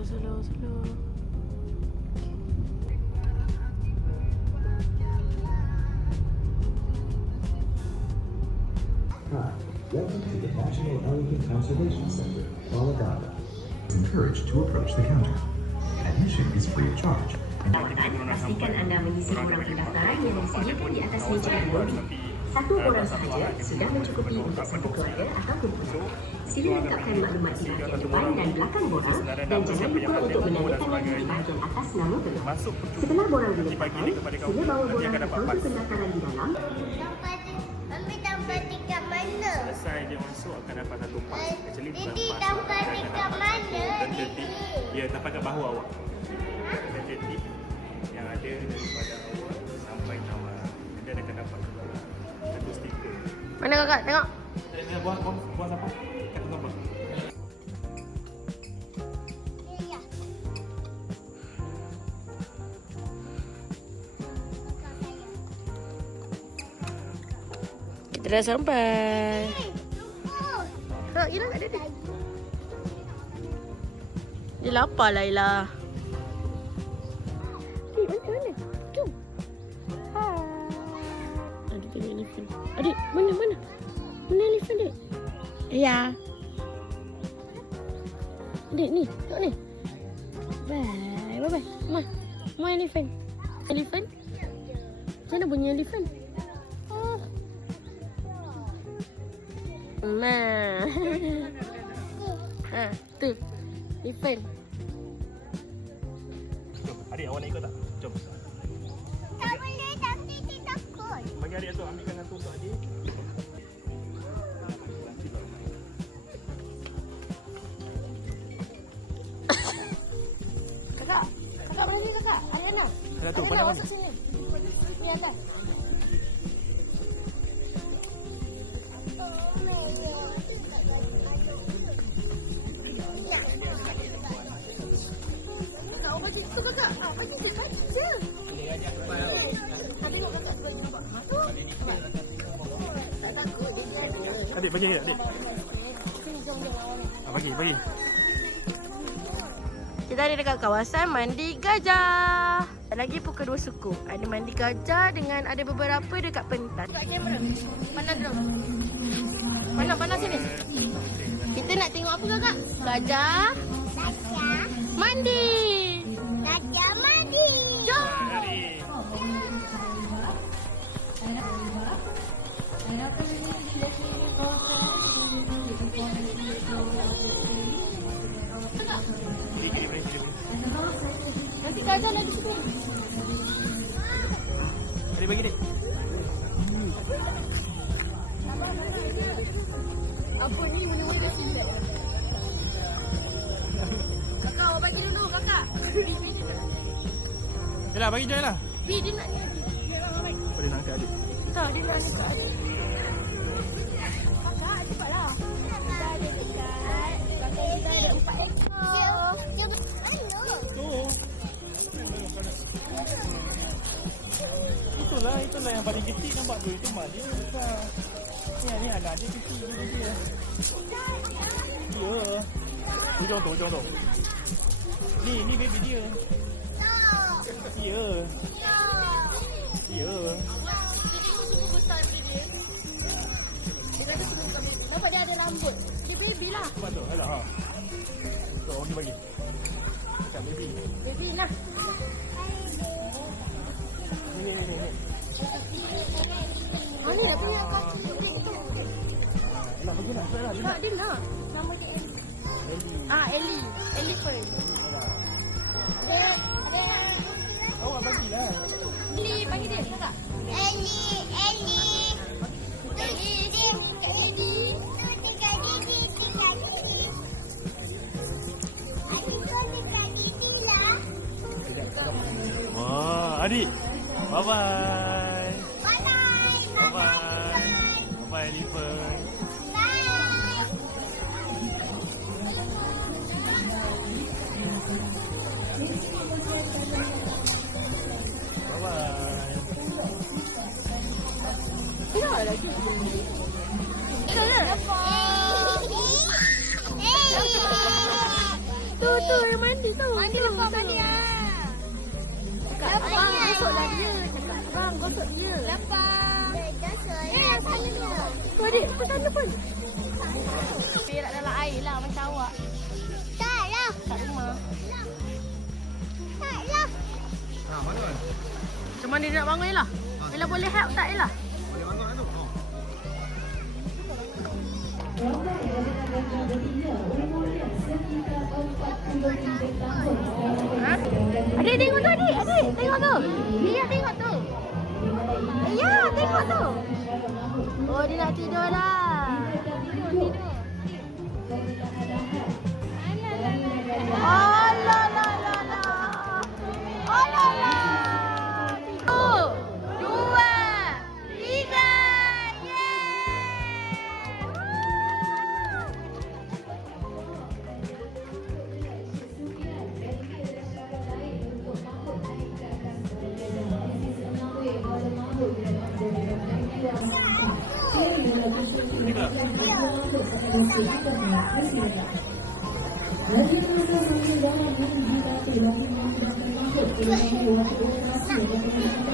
Slow. Hi, welcome to the National Elephant Conservation Center, Colorado. Encouraged to approach the counter. Admission is free of charge. Pastikan anda mengisi borang pendaftaran yang disediakan di atas meja di lobi. Satu orang sahaja sudah mencukupi untuk satu keluarga ataupun penuh. Sila lengkapkan maklumat di bahagian depan dan belakang borang dan jangan lupa untuk menandakan lagi di bahagian atas nama penuh. Setelah borang diletakkan, sila bawa borang ke kaunter pendaftaran di dalam. Tempat dekat mana? Selesai dia masuk akan dapat satu pas. Actually bukan Ini pas. tempat dekat mana? Ya, tempat kat bahu awak. Tentatif yang ada daripada awal sampai nama. Dia akan dapat satu stiker. Mana kakak? Tengok. Buat siapa? Kata siapa? Ya. Kita dah sampai. Kak, Ila tak ada dia. Dia lapar lah Ila. Mana? Jom. Hai. Adik tengok elephant. Adik, mana? Mana elephant dek? Ya. Adik ni, tengok ni. Bye. Ma elephant. Elephant? Macam mana bunyi elephant? Ma. Tu. Elephant. Jom, adik awak nak ikut tak? Jom. Tak boleh, nanti dia takut. Bagi adik tu, ambilkan satu untuk adik. Kakak mana ni kakak? Ariana. Ada tu, Ariana pandang masuk sini. Ni atas. Kakak, awak baca tu kakak. Baca je, baca. Habis kakak tu nampak. Tu. Tak takut dia jadi. Adik, bagi adik. Sini jom awak ni. Bagi. Kita ada dekat kawasan mandi gajah. Lagi pukul 2 suku. Ada mandi gajah dengan ada beberapa dekat pentas. Dekat kamera. Pandang drone. Pandang sini. Kita nak tengok apa kakak? Gajah Gajah mandi. mandi. Jom. Nanti gajah lagi situ. Adik bagi adik. Apa ni minum dah sini. Kakak, awak bagi dulu kakak. Yalah, bagi je lah. Bi, dia nak ni. Boleh nak angkat adik. Tak, dia nak dekat. Kakak, cepatlah. Kita ada dekat. Kakak kita ada 4 ekor. Dia mana? Tu. Itulah yang paling kecil nampak tu. Itu mak dia besar. Ni anak dia kecil dia. Ya. Ni contoh. Ni baby dia. Ya. Besar daripada dia. Dia ada semua. Nampak dia ada rambut. Dia baby lah. Apa tu? Alah. Tu orang ni bagi. Macam baby. Baby lah. Ni. Ni dah punya kaki. Nak bagi nak. Tak, dia nak. Nama dia Ellie. Ellie. Elephant. Awak bagilah. Ellie, bagi dia kakak. Ellie. Wah, adik. Bye-bye. Bye-bye. Bye-bye, elephant. Bye. Bye-bye. Tengok lagi. Tengok. Tu yang mandi tu. Mandi Tu, lepas tu. mandi ah. Abang gosoklah dia. Cakap abang gosok dia. Lepas. Yang sana tu. Tu adik, ke sana pun. Berak dalam air lah macam awak. Tak lah. Kat rumah. Tak lah. Macam mana dia nak bangun Ella? Ella boleh help tak Ella? Ha? Adik tengok tu adik, adik tengok tu. Dia tengok tu. Ya, tengok tu. Oh, dia nak tidur dah. Tidur. Alah la la la. Alah la. 1, 2, 3. Yeay.